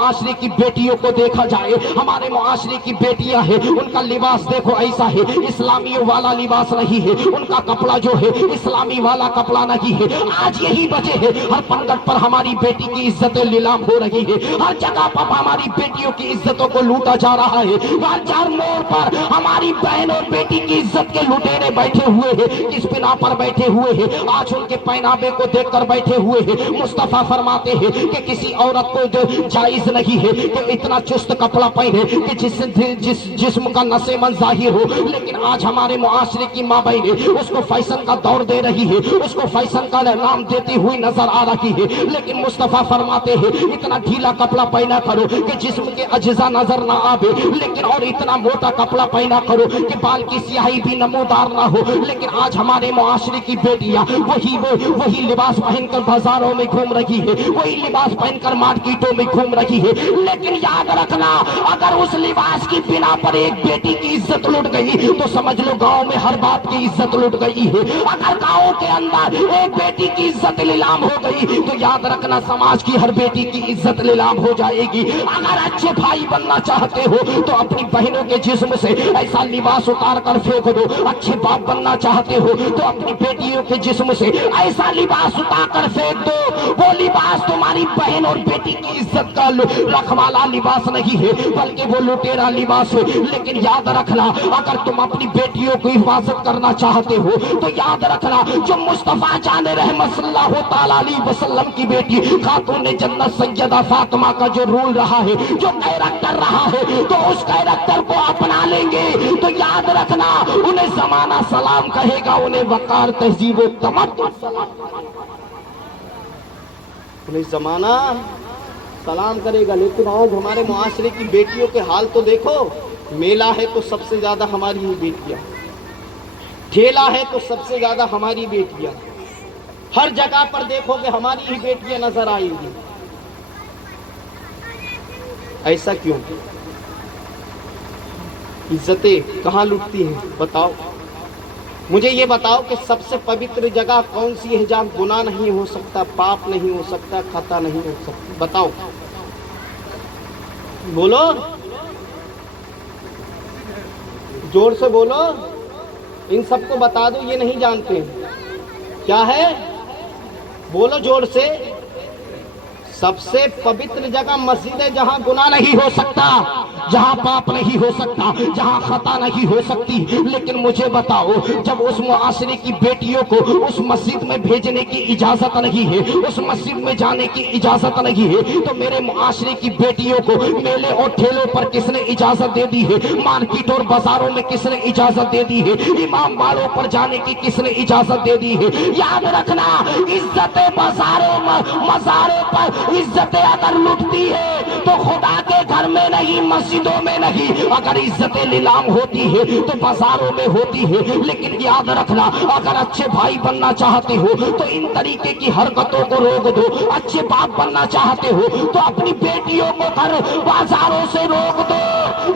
معاشرے کی بیٹیوں کو دیکھا جائے، ہمارے معاشرے کی بیٹیاں ہیں، ان کا لباس دیکھو ایسا ہے، اسلامیوں والا لباس نہیں ہے، ان کا کپڑا جو ہے اسلامی والا کپڑا نہیں ہے۔ آج یہی وجہ ہے ہر پنگٹ پر ہماری بیٹی کی عزتیں نیلام ہو رہی ہے، ہر جگہ پر ہماری بیٹیوں کی عزتوں کو لوٹا جا رہا ہے، ہر چار موڑ پر ہماری بہن اور بیٹی کی عزت کے لٹیرے بیٹھے ہوئے ہیں۔ کس بنا پر بیٹھے ہوئے ہیں؟ آج ان کے پہناوے کو دیکھ کر بیٹھے ہوئے ہیں۔ مصطفیٰ فرماتے ہیں کہ کسی عورت کو جو جائز نہیں ہے کہ اتنا چست کپڑا پہنے کہ جس جسم کا نس من ظاہر ہو، لیکن آج ہمارے معاشرے کی ماں بہنیں اس کو فیشن کا دور دے رہی ہے، اس کو فیشن کا نام دیتی ہوئی نظر آ رہی ہے۔ لیکن مصطفیٰ فرماتے ہیں اتنا ڈھیلا کپڑا پہنا کرو کہ جسم کے اجزاء نظر نہ آوے، لیکن اور اتنا موٹا کپڑا پہنا کرو کہ بال کی سیاہی بھی نمودار نہ ہو۔ لیکن آج ہمارے معاشرے کی بیٹیاں وہی لباس پہن کر بازاروں میں گھوم رہی ہے، وہی لباس پہن کر مارکیٹوں میں گھوم رہی ہے۔ لیکن یاد رکھنا، اگر اس لباس کی بنا پر ایک بیٹی کی عزت لٹ گئی تو سمجھ لو گاؤں میں ہر باپ کی عزت لٹ گئی ہے۔ اگر گاؤں کے اندر ایک بیٹی کی عزت نیلام ہو گئی تو یاد رکھنا سماج کی ہر بیٹی کی عزت نیلام ہو جائے گی۔ اگر اچھے بھائی بننا چاہتے ہو تو اپنی بہنوں کے جسم سے ایسا لباس اتار کر پھینک دو، اچھے باپ بننا چاہتے ہو تو اپنی بیٹیوں کے جسم سے ایسا لباس اتار کر پھینک دو، وہ لباس تمہاری بہن اور بیٹی کی عزت کا رکھوالا لباس نہیں ہے بلکہ وہ لٹیرا لباس ہے۔ لیکن یاد رکھنا، اگر تم اپنی بیٹیوں کو حفاظت کرنا چاہتے ہو تو یاد رکھنا جو مصطفیٰ جان رحمت صلی اللہ تعالیٰ علیہ وسلم کی بیٹی خاتون جنت سیدہ فاطمہ کا جو رول رہا ہے، جو کیریکٹر رہا ہے، تو اس کیریکٹر کو اپنا لیں گے تو یاد رکھنا انہیں زمانہ سلام کہے گا، انہیں وقار تہذیب و تمدن انہیں زمانہ سلام کرے گا۔ لیکن آج ہمارے معاشرے کی بیٹیوں کے حال تو دیکھو، میلہ ہے تو سب سے زیادہ ہماری ہی بیٹیاں، ٹھیلا ہے تو سب سے زیادہ ہماری بیٹیاں، ہر جگہ پر دیکھو کہ ہماری ہی بیٹیاں نظر آئیں گی۔ ایسا کیوں؟ عزتیں کہاں لٹتی ہیں بتاؤ مجھے، یہ بتاؤ کہ سب سے پوتر جگہ کون سی ہے جہاں گناہ نہیں ہو سکتا، پاپ نہیں ہو سکتا، خطا نہیں ہو سکتا؟ بتاؤ، بولو، زور سے بولو، ان سب کو بتا دو یہ نہیں جانتے کیا ہے، بولو زور سے۔ سب سے پوتر جگہ مسجد ہے جہاں گناہ نہیں ہو سکتا، جہاں پاپ نہیں ہو سکتا، جہاں خطا نہیں ہو سکتی۔ لیکن مجھے بتاؤ، جب اس معاشرے کی بیٹیوں کو اس مسجد میں بھیجنے کی اجازت نہیں ہے، اس مسجد میں جانے کی اجازت نہیں ہے، تو میرے معاشرے کی بیٹیوں کو میلے اور ٹھیلوں پر کس نے اجازت دے دی ہے؟ مارکیٹ اور بازاروں میں کس نے اجازت دے دی ہے؟ امام باڑوں پر جانے کی کس نے اجازت دے دی ہے؟ یاد رکھنا، عزتیں بازاروں مزاروں پر عزتیں اگر لٹتی ہے تو خدا کے گھر میں نہیں، مسجدوں میں نہیں۔ اگر عزتیں نیلام ہوتی ہے تو بازاروں میں ہوتی ہے۔ لیکن یاد رکھنا، اگر اچھے بھائی بننا چاہتے ہو تو ان طریقے کی حرکتوں کو روک دو، اچھے باپ بننا چاہتے ہو تو اپنی بیٹیوں کو گھر بازاروں سے روک دو،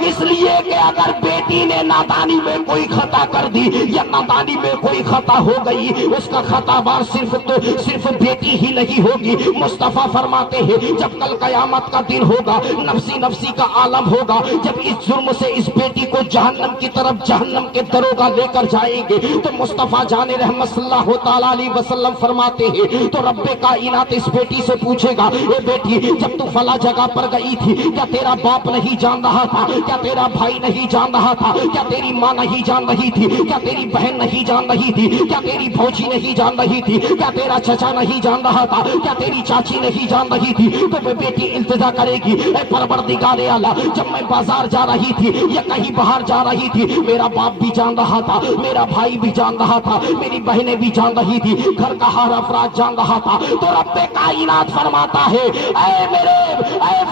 اس لیے کہ اگر بیٹی نے نادانی میں کوئی خطا کر دی یا نادانی میں کوئی خطا ہو گئی، اس کا خطا بار صرف بیٹی ہی نہیں ہوگی۔ مصطفیٰ فرماتے ہیں جب کل قیامت کا دن ہوگا، نفسی نفسی کا عالم ہوگا، جب اس جرم سے اس بیٹی کو جہنم کی طرف جہنم کے دروگا لے کر جائیں گے تو مصطفیٰ جان رحمت صلی اللہ تعالیٰ علیہ وسلم فرماتے ہیں تو رب کائنات اس بیٹی سے پوچھے گا، اے بیٹی جب تو فلاں جگہ پر گئی تھی کیا تیرا باپ نہیں جان رہا تھا؟ کیا تیرا بھائی نہیں جان رہا تھا؟ کیا تیری ماں نہیں جان رہی تھی؟ کیا تیری بہن نہیں جان رہی تھی؟ کیا تیری بھوجی نہیں جان رہی تھی؟ کیا تیرا چچا نہیں جان رہا تھا؟ کیا تیری چاچی نہیں جان رہی تھی؟ تو وہ بیٹی التجا کرے گی، اے پروردگار اعلیٰ، جب میں بازار جا رہی تھی یا کہیں باہر جا رہی تھی میرا باپ بھی جان رہا تھا، میرا بھائی بھی جان رہا تھا، میری بہنیں بھی جان رہی تھی، گھر کا ہر افراد جان رہا تھا۔ تو رب کائنات فرماتا ہے اے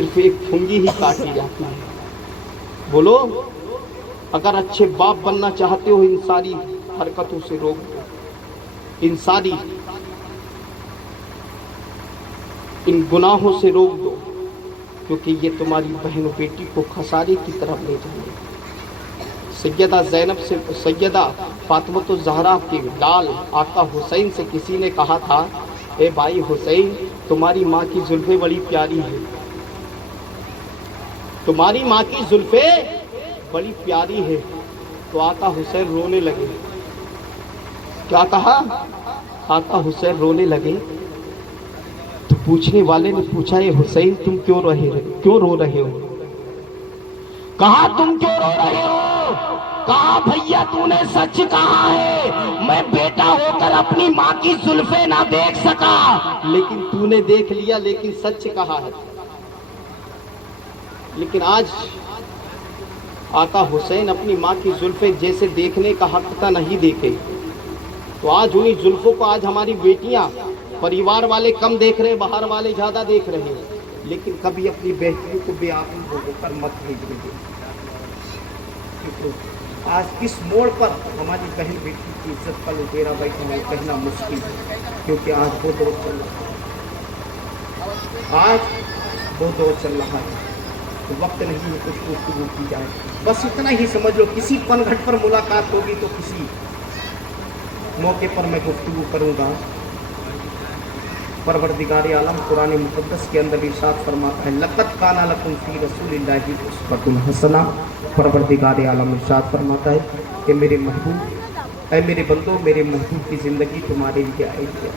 صرف ایک پھنگی ہی کاٹی جاتی ہے. بولو اگر اچھے باپ بننا چاہتے ہو ان ساری حرکتوں سے روک دو, ان ساری ان گناہوں سے روک دو, کیونکہ یہ تمہاری بہن و بیٹی کو خسارے کی طرف لے جائیں گے. سیدہ زینب سے, سیدہ فاطمہ الزہرا کے لال آقا حسین سے کسی نے کہا تھا, اے بھائی حسین تمہاری ماں کی زلفیں بڑی پیاری ہیں, تمہاری ماں کی زلفیں بڑی پیاری ہے. تو آقا حسین رونے لگے. کیا کہا؟ آقا حسین رونے لگے. تو پوچھنے والے نے پوچھا, اے حسین تم کیوں رو رہے ہو؟ کہا تم کیوں رو رہے ہو؟ کہا بھیا تو نے سچ کہا ہے, میں بیٹا ہو کر اپنی ماں کی زلفیں نہ دیکھ سکا. لیکن تو نے دیکھ لیا, لیکن سچ کہا ہے. لیکن آج آقا حسین اپنی ماں کی زلفیں جیسے دیکھنے کا حق تھا نہیں دیکھے, تو آج انہی زلفوں کو آج ہماری بیٹیاں, پریوار والے کم دیکھ رہے, باہر والے زیادہ دیکھ رہے ہیں. لیکن کبھی اپنی بیٹیوں کو بے آبرو ہو کر مت بھیجنے دیں. آج اس موڑ پر ہماری بہن بیٹی کی عزت کا لٹیرا بیٹھنا کہنا مشکل ہے, کیونکہ آج وہ دور چل رہا ہے, آج وہ دور چل رہا ہے. وقت نہیں ہے کچھ گفتگو کی جائے, بس اتنا ہی سمجھ لو کسی پن گھٹ پر ملاقات ہوگی تو کسی موقع پر میں گفتگو کروں گا. پروردگار عالم قرآن مقدس کے اندر ارشاد فرماتا ہے, لقد کان لکم فی رسول اللہ اسوۃ حسنہ. پروردگار عالم ارشاد فرماتا ہے کہ میرے محبوب, اے میرے بندو, میرے محبوب کی زندگی تمہارے لیے آئی ہے.